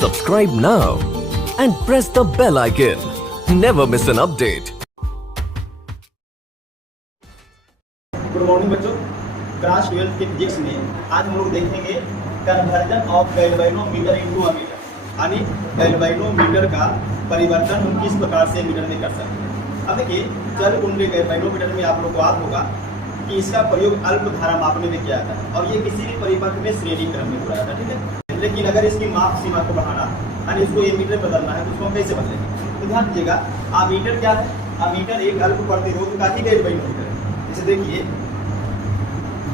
Subscribe now and press the bell icon. Never miss an update. Good morning बच्चों, class 12 के physics में आज हम लोग देखेंगे conversion of galvanometer into a meter, यानी गैल्वेनोमीटर का परिवर्तन हम किस प्रकार से मीटर में कर सकते हैं। अब देखिए, चल कुंडली गैल्वेनोमीटर में आप लोग को याद होगा कि इसका प्रयोग अल्प धारा मापने में किया जाता है और ये किसी भी परिपथ में श्रेणी क्रम में हो जाता है, ठीक है। लेकिन अगर इसकी माप सीमा को बढ़ाना यानी इसको एमीटर बदलना है तो उसको हम कैसे बदलेंगे। तो ध्यान दीजिएगा, अमीटर क्या है? अमीटर एक अल्प प्रतिरोध का ही गैल्वेनोमीटर है। जैसे देखिए,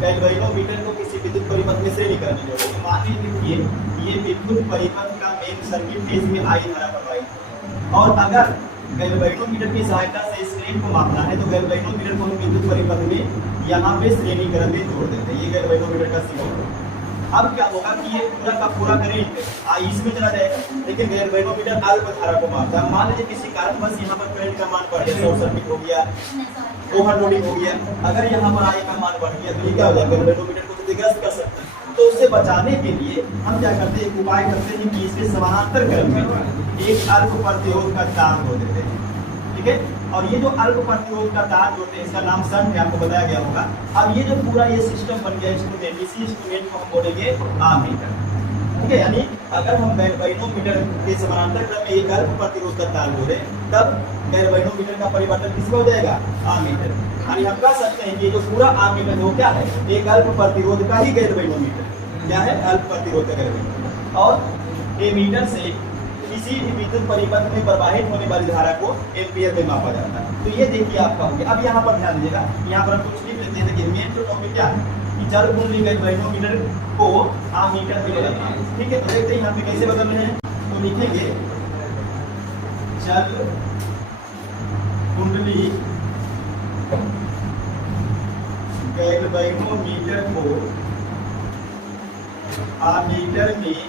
गैल्वेनोमीटर को किसी विद्युत परिपथ में श्रेणी क्रम में जोड़ो। मान लीजिए ये विद्युत परिपथ का मेन सर्किट फेज में आई धारा प्रवाहित है और अगर गैल्वेनोमीटर की सहायता से इस करंट को मापना है तो गैल्वेनोमीटर को हम विद्युत परिपथ में यहाँ पे श्रेणी क्रम में जोड़ देते हैं। ये गैल्वेनोमीटर का सिंबल है। अब क्या होगा कि ये पूरा का पूरा करंट इसमें चला जाएगा, लेकिन गैल्वेनोमीटर अल्प धारा को मापता है। मान लीजिए किसी कारणवश यहाँ पर करंट का मान बढ़ गया, शॉर्ट सर्किट हो गया, ओवरलोडिंग हो गया, अगर यहाँ पर आई का मान बढ़ गया तो ये क्या हो जाएगा, गैल्वेनोमीटर को क्षतिग्रस्त कर सकता है। तो उससे बचाने के लिए हम क्या करते हैं, एक उपाय करते हैं कि इसके समानांतर क्रम में एक अल्प प्रतिरोध का तार जोड़ देते हैं, ठीक है। और ये जो अल्प प्रतिरोध का तार जोड़ते हैं इसका नाम शंट है, आपको बताया गया होगा। अब ये जो पूरा ये सिस्टम बन गया इंस्ट्रूमेंट, इसी इंस्ट्रूमेंट को हम बोलेंगे आमीटर, ठीक है। यानी अगर हम गैल्वेनोमीटर के समानांतर क्रम में एक अल्प प्रतिरोध का तार जोड़े तब गैल्वेनोमीटर का परिवर्तन किसका हो जाएगा, आमीटर। यानी हम कह सकते हैं कि जो पूरा आमीटर वो क्या है, एक अल्प प्रतिरोध का ही गैल्वेनोमीटर, क्या है, अल्प प्रतिरोध का गैल्वेनोमीटर। और एमीटर से किसी भी विद्युत परिपथ में प्रवाहित होने वाली धारा को एम्पियर में मापा जाता है। तो ये देखिए आपका हो गया। अब यहाँ पर ध्यान दीजिएगा, यहाँ पर हम कुछ लिख लेते हैं। देखिए, मेन जो टॉपिक क्या है कि चल कुंडली गैल्वेनोमीटर को आमीटर में बदलना है, ठीक है। तो देखते हैं यहाँ पे कैसे बदल रहे हैं। तो लिखेंगे चल कुंडली गैल्वेनोमीटर को आमीटर में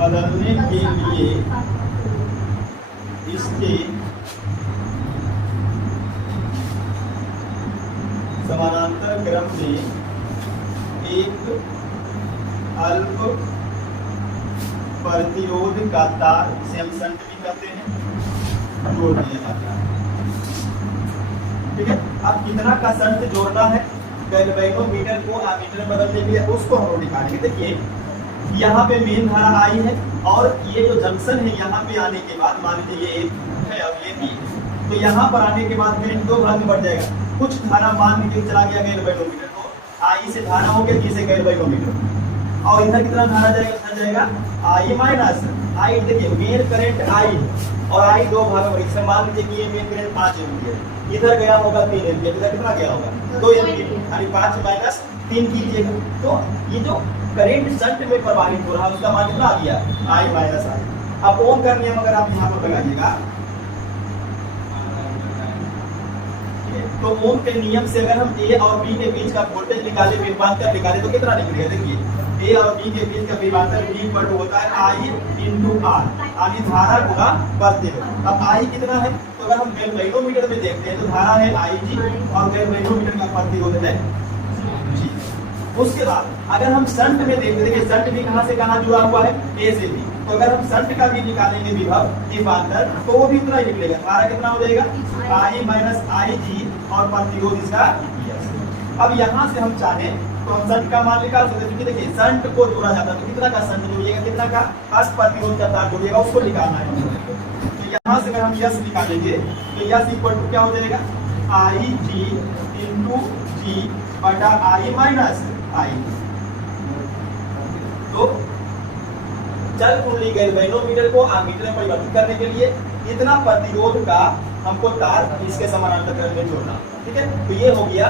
बदलने के लिए इसके समानांतर क्रम में एक अल्प प्रतिरोध का तार, इसे हम शंट भी कहते हैं, जोड़ दिया जाता है, ठीक है। अब कितना का शंट जोड़ना है गैल्वेनोमीटर को आमीटर में बदलने के लिए, उसको हम लोग निकालेंगे। देखिए, यहाँ पे मेन धारा आई है और ये जो जंक्शन है यहाँ पे आने के बाद, मान लीजिए ये एक है और ये भी, तो यहाँ पर आने के बाद फिर दो भाग में बढ़ जाएगा। कुछ धारा मान लीजिए चला गया गैल्वेनोमीटर को, आई से धारा हो गया किसे, गैल्वेनोमीटर, और इधर कितना धारा जाएगा, इधर जाएगा आई माइनस आई। देखिए, मेन करंट आई और आई दो भागों में, मान लीजिए कि ये मेन करंट 5 एम्पियर, इधर गया होगा 3 एम्पियर, इधर कितना गया होगा 2 एम्पियर, यानी 5 माइनस 3 कीजिएगा। तो ये जो करंट शंट में प्रवाहित हो रहा है उसका मान कितना आ गया, आई माइनस आई। अब ओम का नियम अगर आप यहाँ पर लगाइएगा तो ओम के नियम से अगर हम ए और बी के बीच का वोल्टेज निकाले, विभवांतर निकाले, तो कितना निकलेगा। देखिए, ए और बी के बीच का विभवांतर बी पर होता है आई इंटू आर, यानी धारा गुना प्रतिरोध। अब आई कितना है, तो अगर हम गैल्वेनोमीटर में देखते हैं तो धारा है आई जी और गैल्वेनोमीटर का प्रतिरोध है जी। उसके बाद अगर हम शंट में देखते हैं, शंट भी कहां से कहां जुड़ा हुआ है, ए से बी, तो अगर हम शंट का भी निकालेंगे विभव विभवांतर तो वो भी उतना ही निकलेगा। धारा कितना हो जाएगा, आई माइनस आई जी और प्रतिरोध इसका। अब यहाँ से हम चाहें तो हम शंट का मान निकाल सकते हैं, क्योंकि देखिए शंट को जोड़ा जाता है तो कितना का शंट जोड़िएगा, कितना का अर्थ प्रतिरोध का तार जोड़िएगा, उसको निकालना है। तो यहाँ से अगर हम यस निकालेंगे तो यस इक्वल टू क्या हो जाएगा, आई जी इंटू जी बटा आई माइनस आई। तो चल कुंडली गैल्वेनोमीटर को आमीटर में परिवर्तित करने के लिए इतना प्रतिरोध का हमको तार इसके समानांतर क्रम में जोड़ना, ठीक है। तो ये हो गया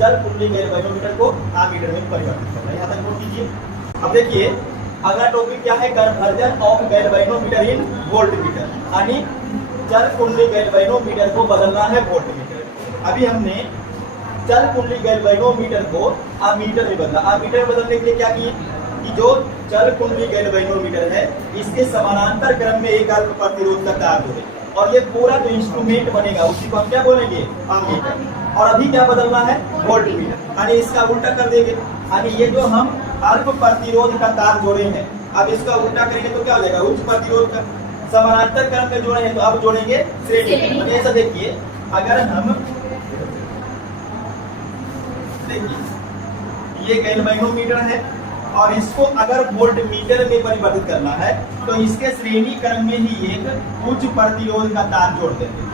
चल कुंडली गैल्वेनोमीटर को आमीटर में परिवर्तित करना। यहाँ तक नोट कीजिए। अब देखिए, अगला टॉपिक क्या है, conversion of galvanometer in voltmeter, यानी चल कुंडली गैल्वेनोमीटर को बदलना है वोल्टमीटर। अभी हमने चल कुंडली गैल्वेनोमीटर को अमीटर में बदला। अमीटर में बदलने के लिए क्या किए कि जो चल कुंडली गैल्वेनोमीटर है इसके समानांतर क्रम में एक अल्प प्रतिरोध का तार जोड़े और ये पूरा जो इंस्ट्रूमेंट बनेगा उसी को हम क्या बोलेंगे, अमीटर। और अभी क्या बदलना है, वोल्टमीटर, यानी इसका उल्टा कर देंगे। यानी ये जो हम अल्प प्रतिरोध का तार जोड़े हैं अब इसका उल्टा करेंगे तो क्या हो जाएगा, उच्च प्रतिरोध का समानांतर क्रम में जोड़े हैं तो अब जोड़ेंगे श्रेणी क्रम में। ऐसा देखिए, अगर हम देखिए ये गैल्वेनोमीटर है और इसको अगर वोल्ट मीटर में परिवर्तित करना है तो इसके श्रेणी क्रम में ही एक उच्च प्रतिरोध का तार जोड़ देंगे।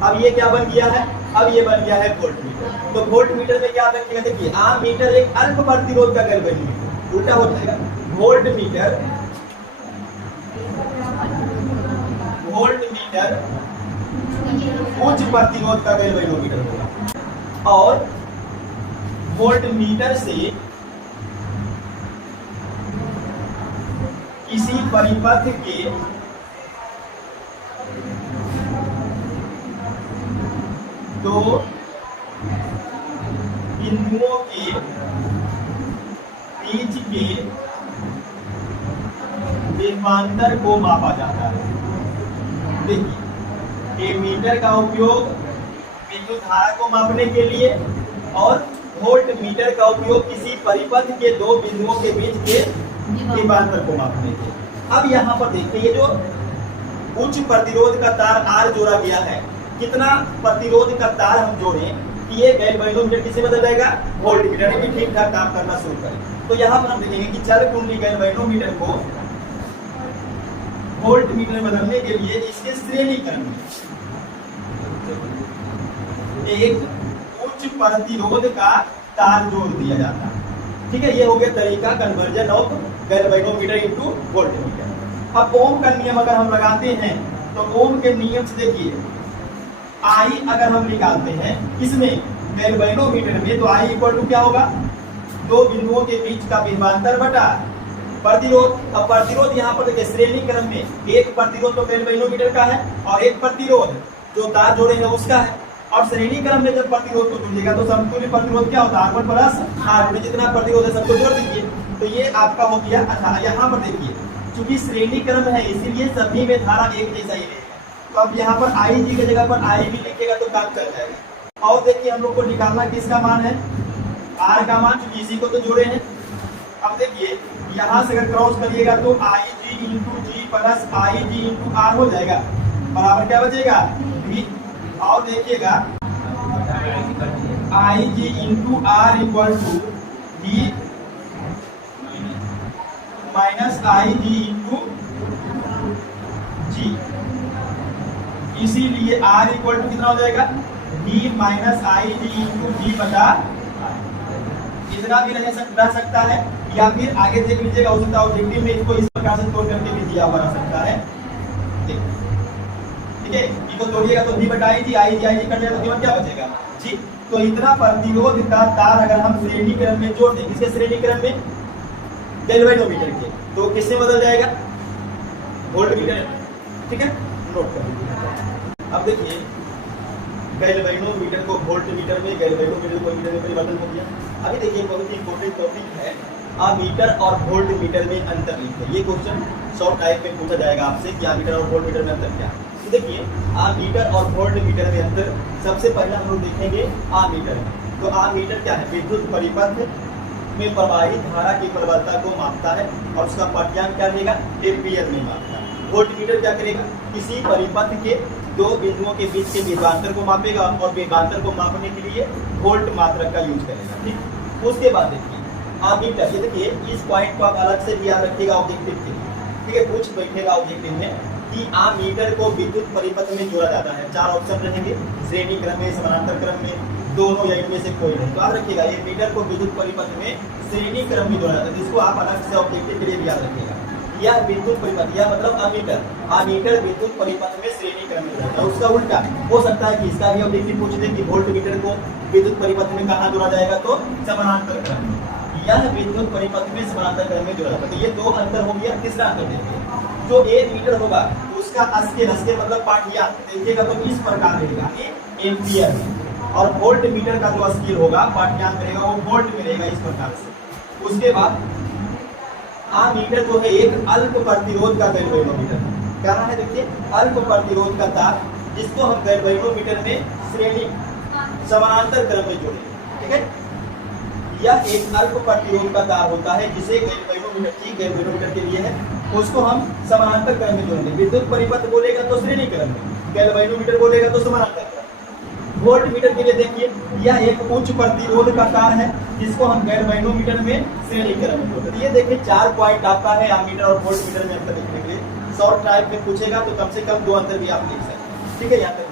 अब ये क्या बन गया है, अब ये बन गया है वोल्ट मीटर। तो वोल्ट मीटर में क्या रखिएगा, देखिए आम मीटर एक अल्प प्रतिरोध का गैल्वेनोमीटर, उल्टा हो जाएगा, वोल्ट मीटर उच्च प्रतिरोध का गैल्वेनोमीटर होगा और वोल्ट मीटर से किसी परिपथ के दो बिंदुओं के बीच के विभवांतर को मापा जाता है। देखिए मीटर का उपयोग विद्युत धारा को मापने के लिए और वोल्ट मीटर का उपयोग किसी परिपथ के दो बिंदुओं के बीच के विभवांतर को मापने के। अब यहाँ पर देखिए ये जो उच्च प्रतिरोध का तार आर जोड़ा गया है, कितना प्रतिरोध का तार हम जोड़ें कि ये गैल्वेनोमीटर किसे बदल जाएगा, वोल्ट मीटर में ठीक ठाक काम करना शुरू करें। तो यहाँ पर हम देखेंगे कि चर कुंडली गैल्वेनोमीटर को वोल्ट मीटर में बदलने के लिए इसके श्रेणी क्रम में एक उच्च प्रतिरोध का तार जोड़ दिया जाता है। ठीक है, ये हो गया तरीका conversion of galvanometer into volt meter. अब ओम का नियम अगर हम लगाते हैं तो ओम के नियम से देखिए आई अगर हम निकालते हैं इसमें गैल्वेनोमीटर में, तो आई इक्वल टू क्या होगा, दो बिंदुओं के बीच का विभवांतर बटा प्रतिरोध। अब प्रतिरोध यहाँ पर देखिए श्रेणी क्रम में एक प्रतिरोध तो गैल्वेनोमीटर का है और एक प्रतिरोध जो तार जोड़ेंगे उसका है। और श्रेणी क्रम में जब प्रतिरोध को जोड़िएगा तो समतुल्य प्रतिरोध क्या होता है, R1 प्लस R2, जितना प्रतिरोध है सबको जोड़ दीजिए तो ये आपका हो गया। अच्छा यहाँ पर देखिए चूंकि श्रेणी क्रम है इसीलिए सभी में धारा एक जैसा ही रहेगा, तो अब यहाँ पर आई जी की जगह पर आई भी लिखेगा तो काम चल जाएगा। और देखिए हम लोग को निकालना किसका मान है, आर का मान, चूंकि इसी को तो जोड़े हैं। अब देखिए यहाँ से अगर क्रॉस करिएगा तो i g into g plus i g into r हो जाएगा, बराबर क्या बचेगा भी। और देखिएगा i g into r equal to b minus i g into g, इसीलिए आर इक्वल टू कितना हो जाएगा, b minus i g into g बटा, इतना भी रह सकता है या फिर आगे देख लीजिएगा हो सकता है ऑब्जेक्टिव में इसको इस प्रकार से तोड़ करके भी दिया हुआ रह सकता है। ठीक है, इसको तोड़िएगा तो भी बटा आई जी कट जाएगा तो केवल क्या बचेगा जी। तो इतना प्रतिरोध का तार अगर हम श्रेणी क्रम में जोड़ दें, किसके श्रेणी क्रम में, गैल्वेनोमीटर के, तो किससे बदल जाएगा, वोल्ट मीटर। ठीक है, नोट कर लीजिए। अब देखिए गैल्वेनोमीटर को वोल्ट मीटर में, गैल्वेनोमीटर को मीटर में परिवर्तन हो गया। अभी देखिए बहुत ही इंपॉर्टेंट टॉपिक है, मीटर और वोल्ट मीटर में अंतर लिखिए। ये क्वेश्चन शॉर्ट टाइप में पूछा जाएगा आपसे कि मीटर और वोल्ट मीटर में अंतर क्या है। तो देखिए मीटर और वोल्ट मीटर में अंतर सबसे पहले हम लोग देखेंगे मीटर में। तो मीटर क्या है, विद्युत परिपथ में प्रवाहित धारा की प्रबलता को मापता है और उसका पाठ्यांक क्या रहेगा, एम्पीयर में मापता है। वोल्ट मीटर क्या करेगा, किसी परिपथ के दो बिंदुओं के बीच के विभवांतर को मापेगा और विभवांतर को मापने के लिए वोल्ट मात्रक का यूज करेगा। ठीक, उसके बाद देखिए मीटर, ये देखिए इस पॉइंट को आप अलग से भी याद रखिएगा ऑब्जेक्टिव के लिए। ठीक है, पूछ बैठेगा ऑब्जेक्टिव में कि मीटर को विद्युत परिपथ में जोड़ा जाता है। चार ऑप्शन रहेंगे, श्रेणी क्रम में, समानांतर क्रम में, दोनों या इनमें से कोई नहीं। तो याद रखिएगा ये मीटर को विद्युत परिपथ में श्रेणी क्रम में जोड़ा जाता है, जिसको आप अलग से ऑब्जेक्टिव के लिए भी याद रखिएगा। यह विद्युत परिपथ, यह मतलब मीटर विद्युत परिपथ में श्रेणी क्रम में जोड़ा जाता है। उसका उल्टा हो सकता है कि इसका भी ऑब्जेक्टिव पूछ दे कि वोल्ट मीटर को विद्युत परिपथ में कहाँ जोड़ा जाएगा, तो समानांतर क्रम में। यह विद्युत परिपथ में समानांतर क्रम में जोड़ा जाता है। तो ये दो अंतर हो गया। तीसरा अंतर देखिए, जो एक मीटर होगा उसका स्केल मतलब पाठ्यांक देखिएगा तो इस प्रकार रहेगा, एम्पियर में, और वोल्ट मीटर का जो स्केल होगा पाठ्यांक रहेगा वो वोल्ट में रहेगा इस प्रकार से। उसके बाद मीटर जो है एक अल्प प्रतिरोध का गैल्वेनोमीटर क्या है, देखिए अल्प प्रतिरोध का तार, जिसको हम गैल्वेनोमीटर में श्रेणी समानांतर क्रम में जोड़ेंगे। ठीक है, यह एक अल्प प्रतिरोध का तार होता है जिसे गैल्वेनोमीटर के लिए है, उसको हम समानांतर क्रम में जोड़ेंगे। विद्युत परिपथ बोलेगा तो श्रेणी क्रम में, गैल्वेनोमीटर बोलेगा तो समानांतर क्रम। वोल्ट मीटर के लिए देखिए, यह एक उच्च प्रतिरोध का तार है जिसको हम गैल्वेनोमीटर में श्रेणी क्रम में जोड़ते हैं। ये देखिए 4 पॉइंट आपका है एमीटर और वोल्ट मीटर में अंतर देखने के लिए। शॉर्ट टाइप में पूछेगा तो कम से कम 2 अंतर भी आप लिख सकते हैं। ठीक है, यहाँ तक